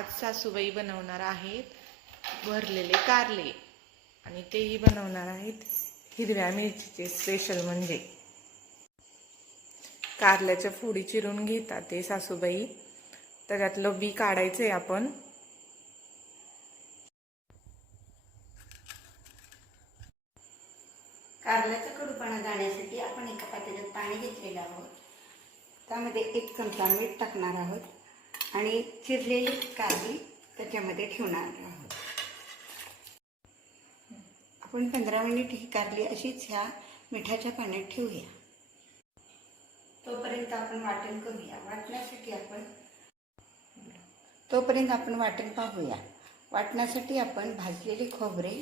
आज सासूबाई बनवणार आहेत भरलेले कारले आणि तेही बनवणार आहेत हिरव्या मिरचीचे स्पेशल म्हणजे कारल्याच्या फोडी चिरून घेतात ते सासूबाई. त्याच्यातलं बी काढायचंय आपण. कारल्याचा कडूपणा जाण्यासाठी आपण एका पातेल्यात पाणी घेतलेलं आहोत. त्यामध्ये 1 चमचा मीठ टाकणार आहोत आणि चिरलेली कारली त्याच्यामध्ये ठेवणार आहोत. आपण 15 मिनिट ही कारली अशीच ह्या मिठाच्या पाण्यात ठेवूया. तोपर्यंत आपण वाटण करूया. वाटण पाहूया. वाटण्यासाठी आपण भाजलेले खोबरे,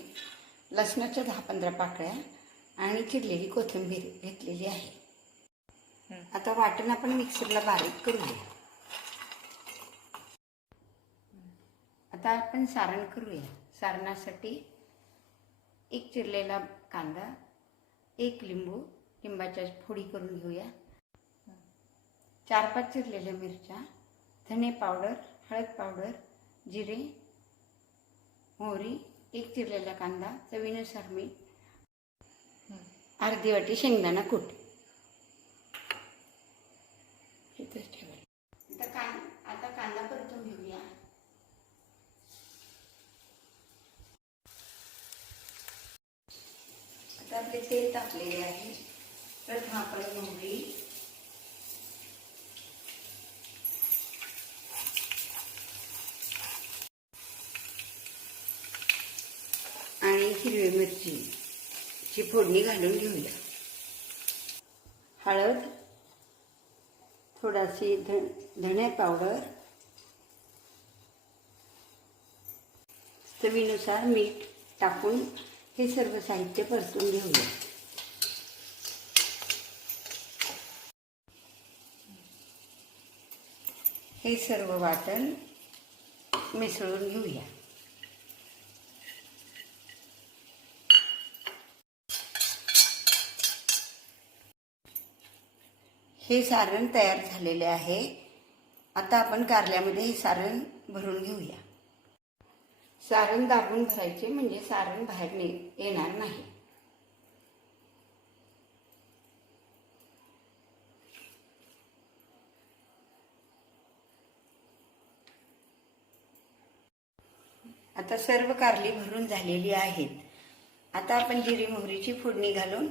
लसणाच्या 10-15 पाकळ्या आणि चिरलेली कोथिंबीर घेतलेली आहे. आता वाटण आपण मिक्सरला बारीक करूया. आता आपण सारण करूया. सारणासाठी 1 चिरलेला कांदा, 1 लिंबू, लिंबाच्या फोडी करून घेऊया. 4-5 चिरलेल्या मिरच्या, धने पावडर, हळद पावडर, जिरे, मोहरी, 1 चिरलेला कांदा, चवीनुसार मीठ, अर्धी वाटी शेंगदाणा कूट. इथेच ठेवायचं. आता कांदा परतून घेऊया. आता आपले तेल टाकलेले आहे. प्रथम आपण मोहरी, आणि हिरवी मिरचीची फोडणी घालून घेऊया. हळद, थोडाशी धणे पावडर, चवीनुसार मीठ टाकून हे सर्व साहित्य परतून घेऊया. हे सर्व वाटण मिसळून घेऊया. हे सारण तयार झालेले आहे. आता आपण कारल्यामध्ये हे सारण भरून घेऊया. सारण दाबून भरायचे म्हणजे सारण बाहेर येणार नाही. आता सर्व कारली भरून झालेली आहेत. आता आपण जिरी मोहरीची फोडणी घालून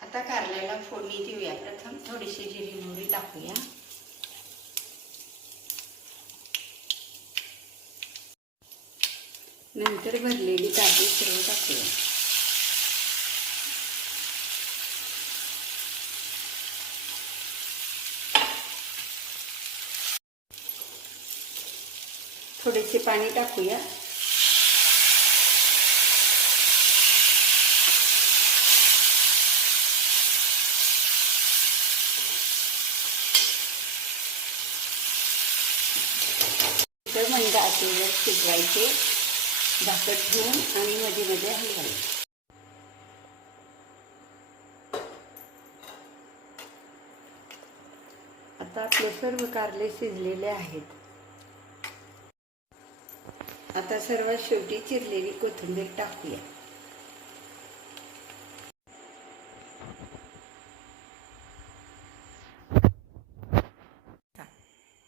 आता कारल्याला फोडणी देऊया. प्रथम थोडीशी जिरी मोहरी टाकूया. नंतर भरलेली कारली सर्व टाकूया. थोडेसे पाणी टाकूया. मंद आचेवर शिजवायचे, झाकण ठेवून आणि मध्ये मध्ये हलवायचे. आता आपले सर्व कारले शिजलेले आहेत. आता सर्वात शेवटी चिरलेली कोथिंबीर टाकूया.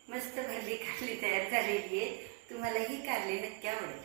मस्त भरली कारली तयार झालेली आहे. तुम्हाला ही कारली नक्की आवडेल.